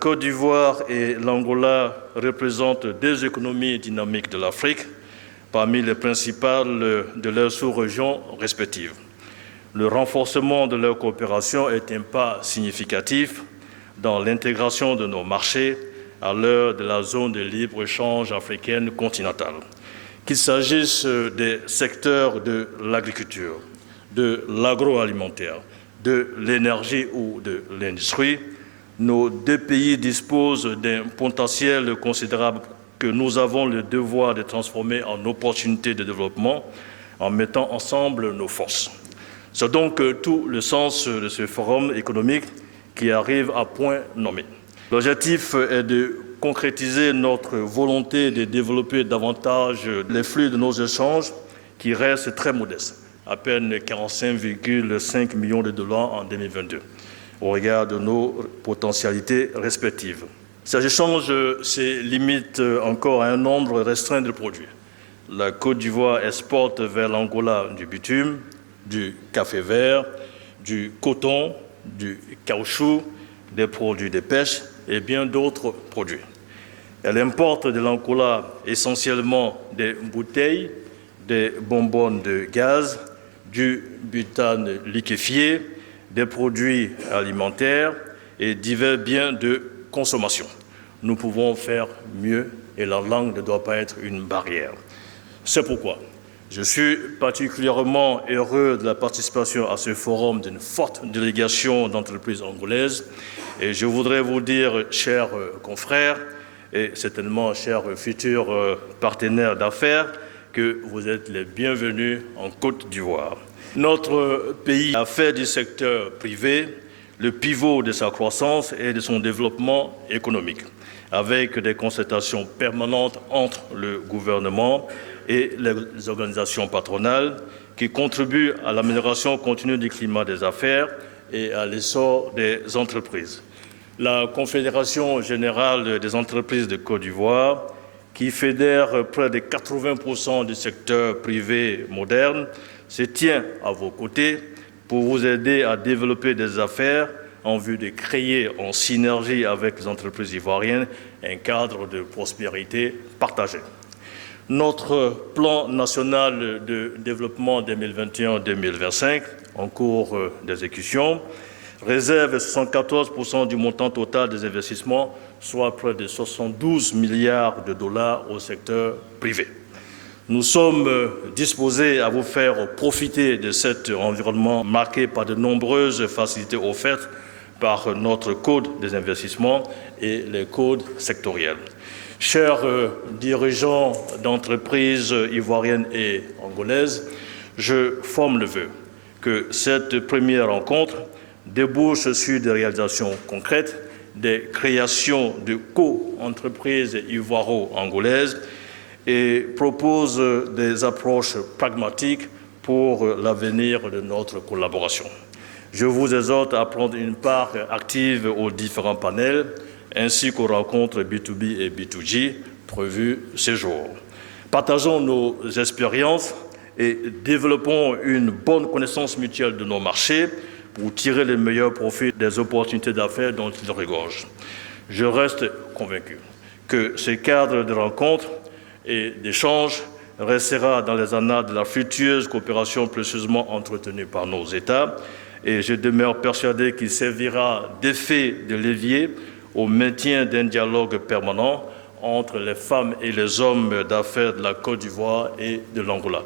Côte d'Ivoire et l'Angola représentent deux économies dynamiques de l'Afrique, parmi les principales de leurs sous-régions respectives. Le renforcement de leur coopération est un pas significatif dans l'intégration de nos marchés à l'heure de la zone de libre-échange africaine continentale. Qu'il s'agisse des secteurs de l'agriculture, de l'agroalimentaire, de l'énergie ou de l'industrie, nos deux pays disposent d'un potentiel considérable que nous avons le devoir de transformer en opportunités de développement en mettant ensemble nos forces. C'est donc tout le sens de ce forum économique qui arrive à point nommé. L'objectif est de concrétiser notre volonté de développer davantage les flux de nos échanges qui restent très modestes, à peine 45,5 millions de dollars en 2022, au regard de nos potentialités respectives. Ces échanges se limitent encore à un nombre restreint de produits. La Côte d'Ivoire exporte vers l'Angola du bitume, du café vert, du coton, du caoutchouc, des produits de pêche et bien d'autres produits. Elle importe de l'Angola essentiellement des bouteilles, des bonbonnes de gaz, du butane liquéfié, des produits alimentaires et divers biens de consommation. Nous pouvons faire mieux et la langue ne doit pas être une barrière. C'est pourquoi je suis particulièrement heureux de la participation à ce forum d'une forte délégation d'entreprises angolaises. Et je voudrais vous dire, chers confrères et certainement chers futurs partenaires d'affaires, que vous êtes les bienvenus en Côte d'Ivoire. Notre pays a fait du secteur privé le pivot de sa croissance et de son développement économique, avec des concertations permanentes entre le gouvernement et les organisations patronales qui contribuent à l'amélioration continue du climat des affaires et à l'essor des entreprises. La Confédération générale des entreprises de Côte d'Ivoire, qui fédère près de 80% du secteur privé moderne, se tient à vos côtés pour vous aider à développer des affaires en vue de créer en synergie avec les entreprises ivoiriennes un cadre de prospérité partagée. Notre plan national de développement 2021-2025, en cours d'exécution, réserve 74% du montant total des investissements, soit près de 72 milliards de dollars au secteur privé. Nous sommes disposés à vous faire profiter de cet environnement marqué par de nombreuses facilités offertes par notre code des investissements et les codes sectoriels. Chers dirigeants d'entreprises ivoiriennes et angolaises, je forme le vœu que cette première rencontre débouche sur des réalisations concrètes, des créations de co-entreprises ivoiro-angolaises et propose des approches pragmatiques pour l'avenir de notre collaboration. Je vous exhorte à prendre une part active aux différents panels ainsi qu'aux rencontres B2B et B2G prévues ces jours. Partageons nos expériences et développons une bonne connaissance mutuelle de nos marchés pour tirer le meilleur profit des opportunités d'affaires dont ils regorgent. Je reste convaincu que ce cadre de rencontres et d'échanges restera dans les annales de la fructueuse coopération précieusement entretenue par nos États et je demeure persuadé qu'il servira d'effet de levier au maintien d'un dialogue permanent entre les femmes et les hommes d'affaires de la Côte d'Ivoire et de l'Angola.